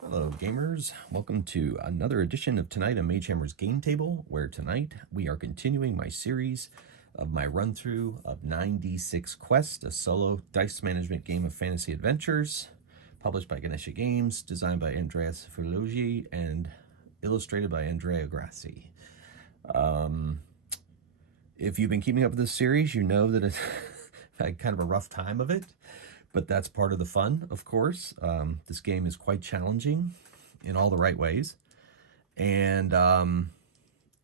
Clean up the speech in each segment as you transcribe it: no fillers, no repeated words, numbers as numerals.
Hello gamers, welcome to another edition of Tonight on Magehammer's Game Table, where tonight we are continuing my series of my run-through of 9D6 Quest, a solo dice management game of fantasy adventures, published by Ganesha Games, designed by Andreas Filoggi, and illustrated by Andrea Grassi. If you've been keeping up with this series, you know that I've had kind of a rough time of it. But that's part of the fun, of course. This game is quite challenging in all the right ways. And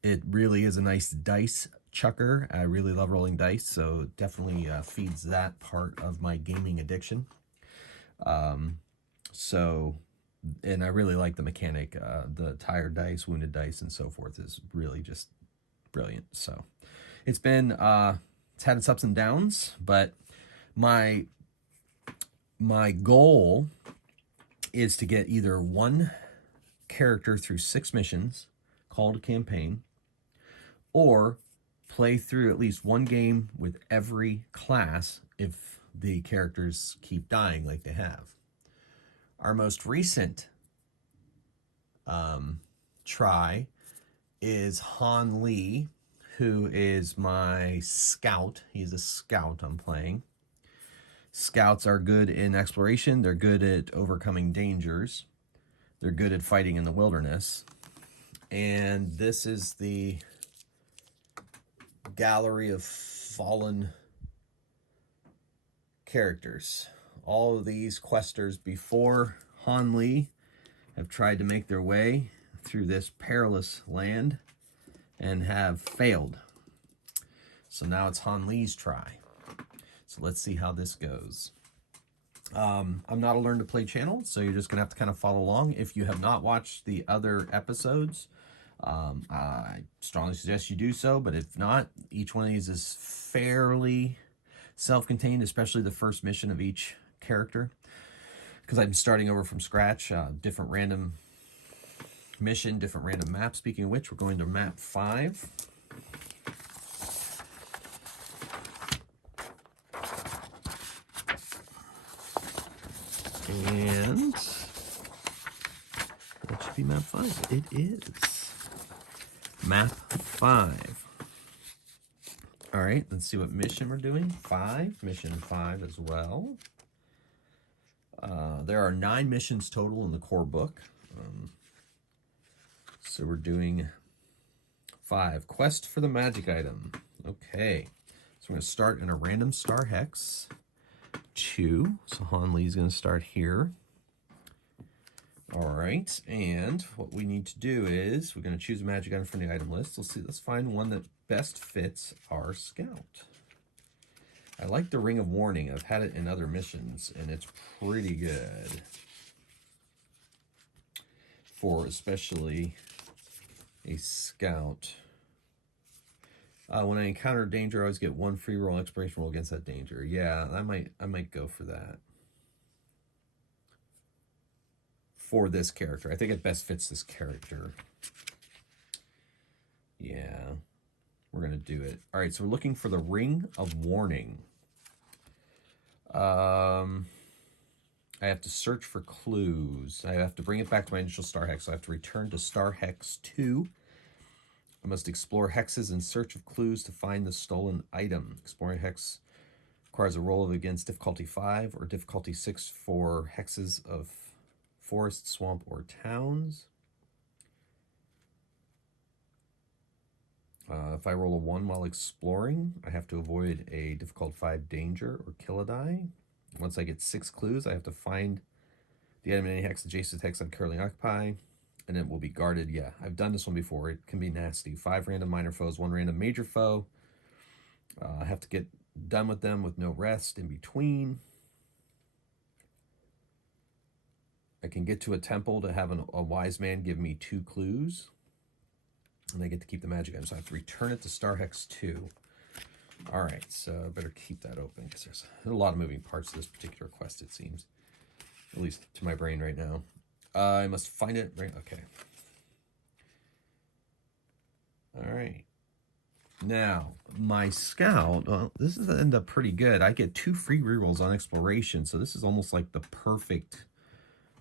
it really is a nice dice chucker. I really love rolling dice, so it definitely feeds that part of my gaming addiction. And I really like the mechanic. The tired dice, wounded dice, and so forth is really just brilliant. So it's been, it's had its ups and downs, but my goal is to get either one character through 6 missions, called a campaign, or play through at least one game with every class if the characters keep dying like they have. Our most recent try is Hahnlee, who is my scout. He's a scout I'm playing. Scouts are good in exploration. They're good at overcoming dangers. They're good at fighting in the wilderness. And this is the gallery of fallen characters. All of these questers before Hahnlee have tried to make their way through this perilous land and have failed. So now it's Hahnlee's try. So let's see how this goes. I'm not a Learn to Play channel, so you're just going to have to kind of follow along. If you have not watched the other episodes, I strongly suggest you do so. But if not, each one of these is fairly self-contained, especially the first mission of each character. Because I'm starting over from scratch, different random mission, different random map. Speaking of which, we're going to map 5. And that should be map 5. It is. Map 5. All right, let's see what mission we're doing. 5, mission 5 as well. There are 9 missions total in the core book. So we're doing 5. Quest for the magic item. Okay, so we're going to start in a random star hex. 2. So Hahnlee is going to start here. All right, and what we need to do is we're going to choose a magic item from the item list. Let's find one that best fits our scout. I like the Ring of Warning. I've had it in other missions, and it's pretty good for especially a scout. When I encounter danger, I always get 1 free roll, exploration roll against that danger. Yeah, I might go for that. For this character. I think it best fits this character. Yeah, we're going to do it. All right, so we're looking for the Ring of Warning. I have to search for clues. I have to bring it back to my initial star hex. So I have to return to star hex 2. I must explore hexes in search of clues to find the stolen item. Exploring hex requires a roll of against difficulty 5 or difficulty 6 for hexes of forest, swamp, or towns. If I roll a 1 while exploring, I have to avoid a difficult 5 danger or kill a die. Once I get 6 clues, I have to find the item in any hex adjacent to the hex I'm currently occupying. And it will be guarded. Yeah, I've done this one before. It can be nasty. 5 random minor foes, 1 random major foe. I have to get done with them with no rest in between. I can get to a temple to have a wise man give me 2 clues. And I get to keep the magic item. So I have to return it to star hex 2. All right, so I better keep that open because there's a lot of moving parts to this particular quest, it seems. At least to my brain right now. I must find it. Right. Okay. All right. Now, my scout, well, this is end up pretty good. I get 2 free rerolls on exploration, so this is almost like the perfect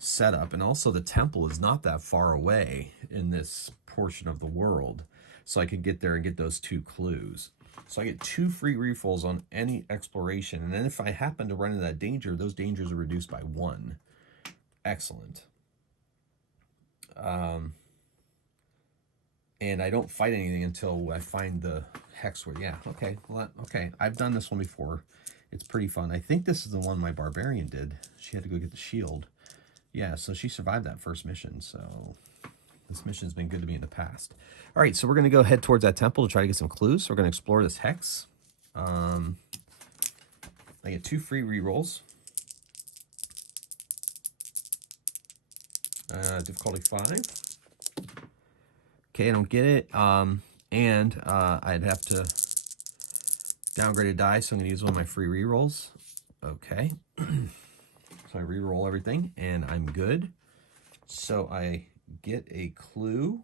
setup. And also the temple is not that far away in this portion of the world. So I could get there and get those 2 clues. So I get 2 free refills on any exploration. And then if I happen to run into that danger, those dangers are reduced by 1. Excellent. And I don't fight anything until I find the hex word. Yeah, okay. Well, okay. I've done this one before. It's pretty fun. I think this is the one my barbarian did. She had to go get the shield. Yeah, so she survived that first mission. So this mission's been good to me in the past. All right, so we're going to go head towards that temple to try to get some clues. So we're going to explore this hex. I get 2 free rerolls. Difficulty 5. Okay, I don't get it. I'd have to downgrade a die, so I'm going to use one of my free rerolls. Okay. So I reroll everything, and I'm good. So I get a clue.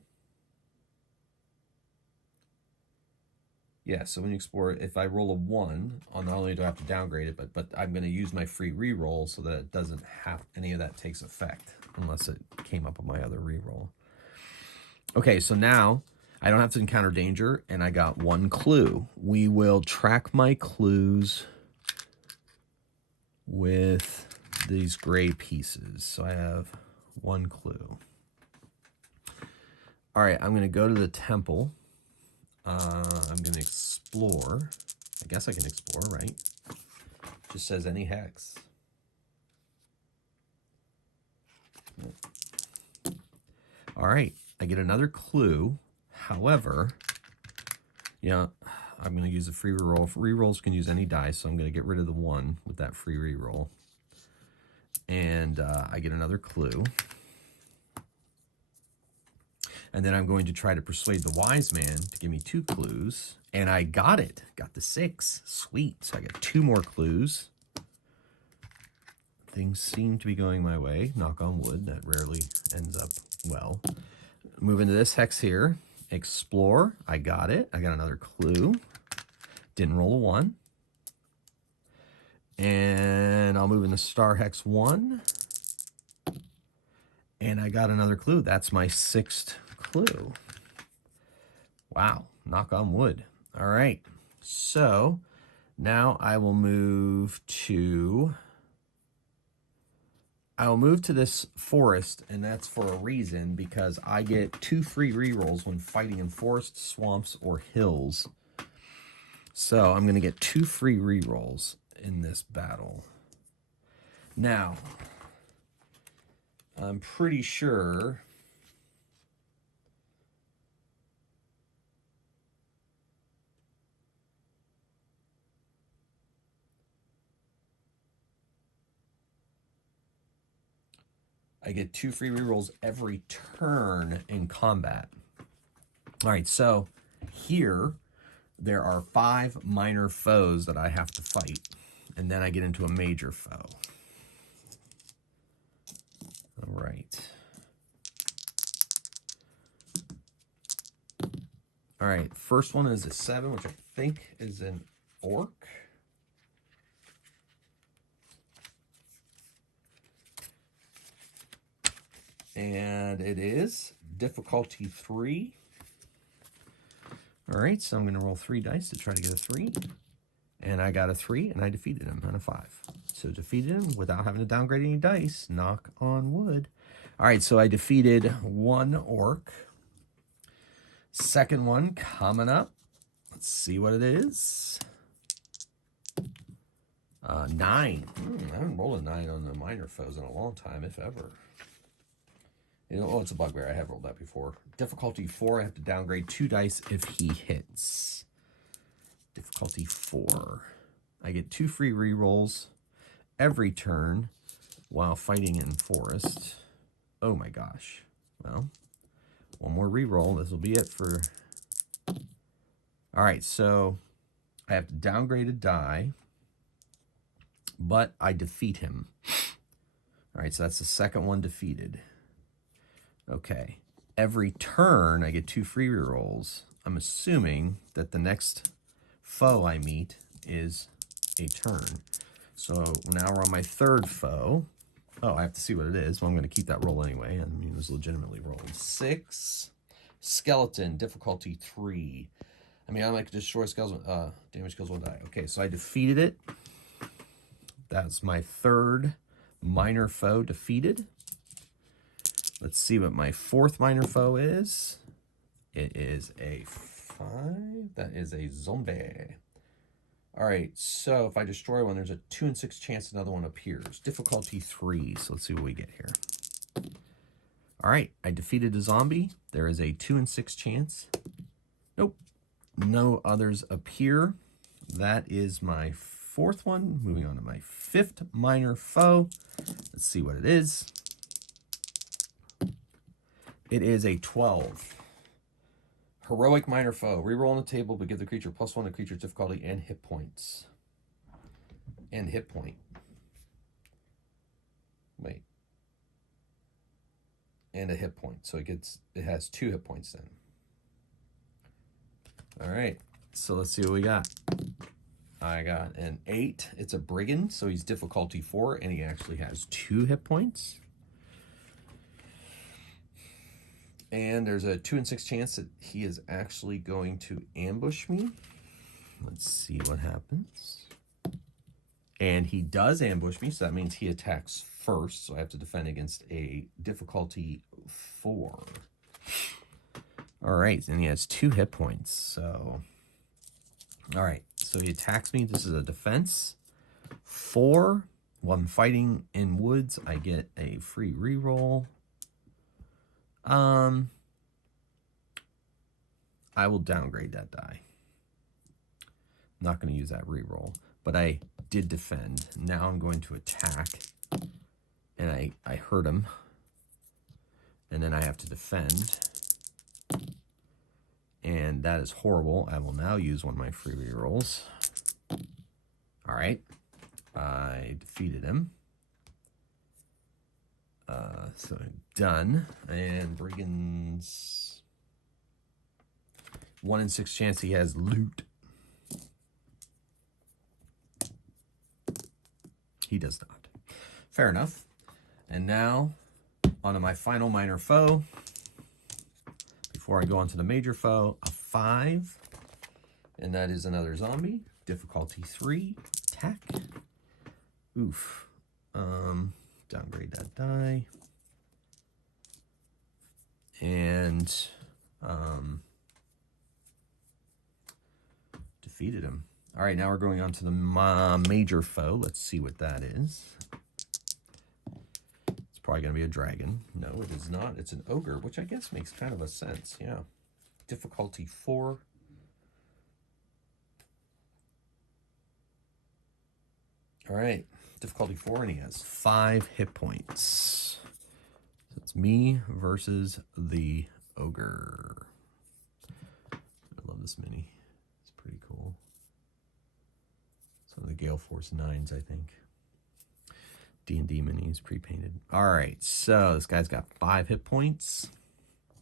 Yeah, so when you explore it, if I roll a 1, not only do I have to downgrade it, but I'm going to use my free reroll so that it doesn't have any of that takes effect, unless it came up with my other reroll. Okay, so now I don't have to encounter danger, and I got 1 clue. We will track my clues with these gray pieces. So I have 1 clue. All right, I'm going to go to the temple. I'm going to explore. I guess I can explore, right? Just says any hex. All right, I get another clue. However, yeah, I'm going to use a free reroll. Rerolls can use any die, so I'm going to get rid of the 1 with that free reroll. And I get another clue. And then I'm going to try to persuade the wise man to give me 2 clues. And I got it. Got the 6. Sweet. So I got 2 more clues. Things seem to be going my way. Knock on wood. That rarely ends up well. Move into this hex here. Explore. I got it. I got another clue. Didn't roll a 1. And I'll move into star hex 1. And I got another clue. That's my 6th clue. Wow. Knock on wood. All right. So now I will move to this forest, and that's for a reason, because I get 2 free rerolls when fighting in forests, swamps, or hills. So I'm going to get 2 free rerolls in this battle. Now, I'm pretty sure I get 2 free rerolls every turn in combat. All right, so here there are 5 minor foes that I have to fight, and then I get into a major foe. All right. All right, first one is a 7, which I think is an orc. And it is difficulty 3. All right, so I'm going to roll 3 dice to try to get a 3. And I got a 3, and I defeated him on a 5. So defeated him without having to downgrade any dice. Knock on wood. All right, so I defeated 1 orc. Second one coming up. Let's see what it is. 9. I haven't rolled a 9 on the minor foes in a long time, if ever. Oh, it's a bugbear. I have rolled that before. Difficulty 4. I have to downgrade 2 dice if he hits. Difficulty 4. I get 2 free rerolls every turn while fighting in forest. Oh my gosh. Well, 1 more reroll. This will be it for... All right, so I have to downgrade a die, but I defeat him. All right, so that's the second one defeated. Okay, every turn I get 2 free rerolls. I'm assuming that the next foe I meet is a turn. So now we're on my 3rd foe. Oh, I have to see what it is. Well, I'm going to keep that roll anyway. I mean, it was legitimately rolled. 6. Skeleton, difficulty 3. I mean, I like to destroy skeleton. Damage kills 1 die. Okay, so I defeated it. That's my 3rd minor foe defeated. Let's see what my 4th minor foe is. It is a 5. That is a zombie. All right, so if I destroy one, there's a 2 in 6 chance another one appears. Difficulty 3, so let's see what we get here. All right, I defeated a zombie. There is a 2 in 6 chance. Nope, no others appear. That is my 4th one. Moving on to my 5th minor foe. Let's see what it is. It is a 12. Heroic minor foe. Reroll on the table, but give the creature +1 to creature's difficulty and hit points. And hit point. Wait. And a hit point. So it has 2 hit points then. All right. So let's see what we got. I got an 8. It's a brigand, so he's difficulty 4, and he actually has 2 hit points. And there's a 2 in 6 chance that he is actually going to ambush me. Let's see what happens. And he does ambush me, so that means he attacks first. So I have to defend against a difficulty 4. All right, and he has 2 hit points. So, all right, so he attacks me. This is a defense 4. While I'm fighting in woods, I get a free reroll. I will downgrade that die. I'm not going to use that reroll, but I did defend. Now I'm going to attack, and I hurt him, and then I have to defend, and that is horrible. I will now use one of my free rerolls. All right, I defeated him. So done. And brigands, 1 in 6 chance he has loot. He does not. Fair enough. And now onto my final minor foe. Before I go on to the major foe, a 5. And that is another zombie. Difficulty 3. Attack. Oof. Downgrade that die. And defeated him. All right, now we're going on to the major foe. Let's see what that is. It's probably going to be a dragon. No, it is not. It's an ogre, which I guess makes kind of a sense. Yeah. Difficulty 4. All right. Difficulty 4, and he has 5 hit points. So it's me versus the ogre. I love this mini. It's pretty cool. Some of the Gale Force 9s, I think. D&D minis, pre-painted. All right, so this guy's got 5 hit points.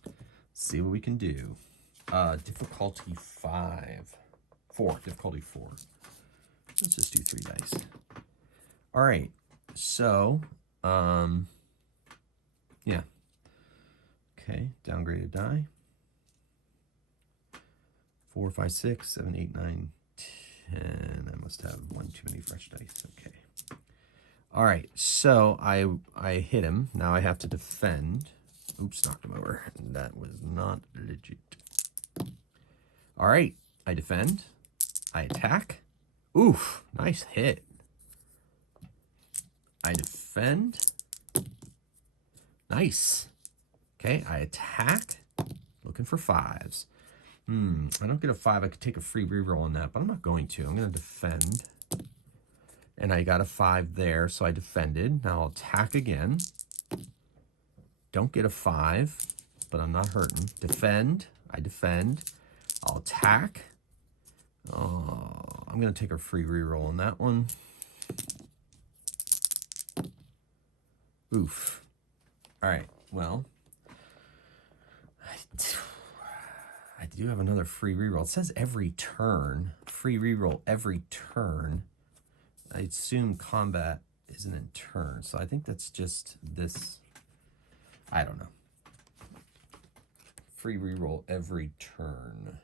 Let's see what we can do. Difficulty 4. Difficulty 4. Let's just do 3 dice. All right, so, yeah. Okay, downgraded die. 4, 5, 6, 7, 8, 9, 10. I must have one too many fresh dice. Okay. All right, so I hit him. Now I have to defend. Oops, knocked him over. That was not legit. All right, I defend. I attack. Oof, nice hit. I defend. Nice. Okay, I attack. Looking for 5s. I don't get a 5. I could take a free reroll on that, but I'm not going to. I'm going to defend. And I got a 5 there, so I defended. Now I'll attack again. Don't get a 5, but I'm not hurting. Defend. I defend. I'll attack. Oh, I'm going to take a free reroll on that one. Oof. All right, well, I do have another free reroll. It says every turn. Free reroll every turn. I assume combat isn't in turn. So I think that's just this. I don't know. Free reroll every turn.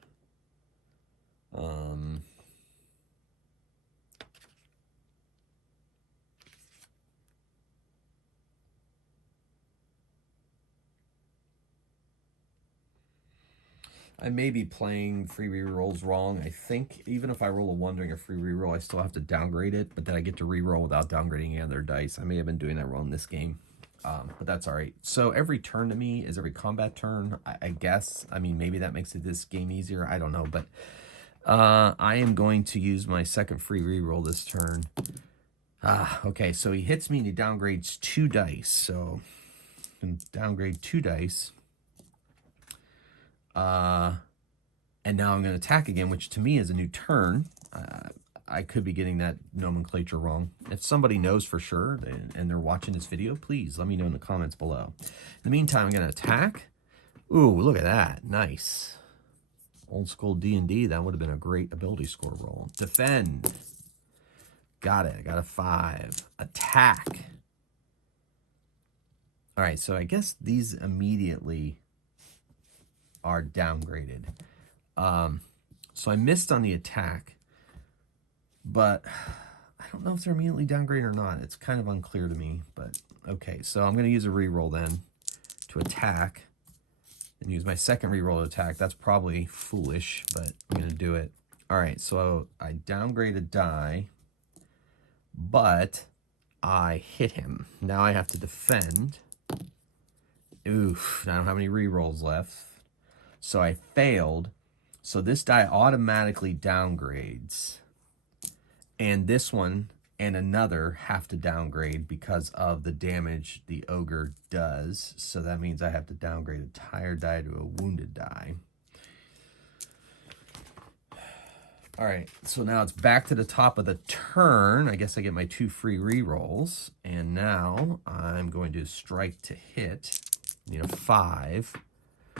I may be playing free rerolls wrong. I think even if I roll a 1 during a free reroll, I still have to downgrade it, but then I get to reroll without downgrading any other dice. I may have been doing that wrong this game, but that's all right. So every turn to me is every combat turn, I guess. I mean, maybe that makes it this game easier. I don't know, but I am going to use my second free reroll this turn. Okay, so he hits me and he downgrades 2 dice. So I can downgrade 2 dice. And now I'm going to attack again, which to me is a new turn. I could be getting that nomenclature wrong. If somebody knows for sure and they're watching this video, please let me know in the comments below. In the meantime, I'm going to attack. Ooh, look at that. Nice. Old school D&D, that would have been a great ability score roll. Defend. Got it. I got a 5. Attack. All right, so I guess these immediately are downgraded. So I missed on the attack, but I don't know if they're immediately downgraded or not. It's kind of unclear to me, but okay. So I'm going to use a reroll then to attack and use my second reroll to attack. That's probably foolish, but I'm going to do it. All right, so I downgrade a die, but I hit him. Now I have to defend. Oof, I don't have any rerolls left. So I failed. So this die automatically downgrades. And this one and another have to downgrade because of the damage the ogre does. So that means I have to downgrade a tired die to a wounded die. All right, so now it's back to the top of the turn. I guess I get my 2 free rerolls. And now I'm going to strike to hit. Need a 5.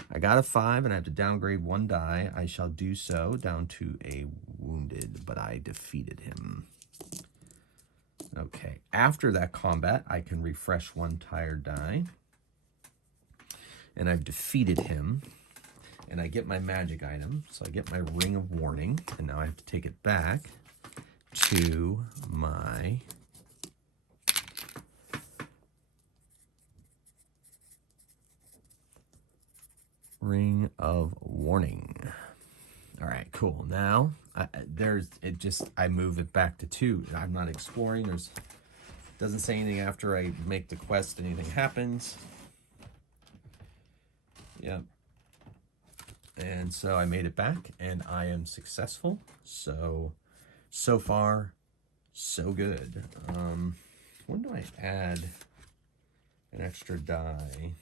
I got a 5 and I have to downgrade 1 die. I shall do so down to a wounded, but I defeated him. Okay, after that combat, I can refresh 1 tired die. And I've defeated him. And I get my magic item. So I get my Ring of Warning. And now I have to take it back to my Ring of Warning. All right, cool. Now I move it back to 2. I'm not exploring. Doesn't say anything after I make the quest. Anything happens. Yep. And so I made it back, and I am successful. So far, so good. When do I add an extra die?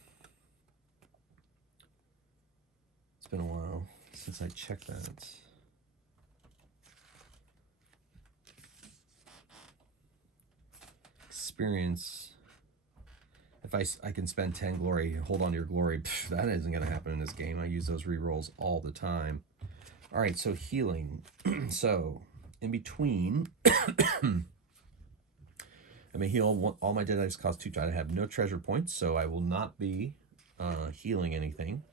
Been a while since I checked that. Experience. If I can spend 10 glory, hold on to your glory. That isn't going to happen in this game. I use those rerolls all the time. All right, so healing. So in between, I may heal all my dead dice cost 2. I have no treasure points, so I will not be healing anything.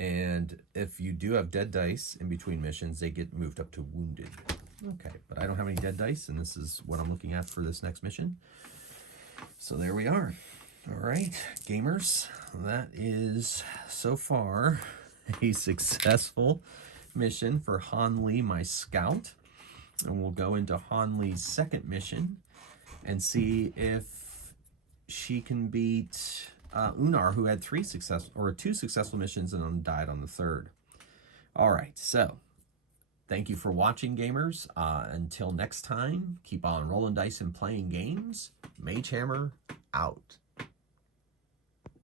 And if you do have dead dice in between missions, they get moved up to wounded. Okay, but I don't have any dead dice, and this is what I'm looking at for this next mission. So there we are. All right, gamers, that is so far a successful mission for Hahnlee, my scout. And we'll go into Hahnlee's second mission and see if she can beat Unar, who had 2 successful missions and then died on the 3rd. All right, so thank you for watching, gamers. Until next time, keep on rolling dice and playing games. Magehammer out.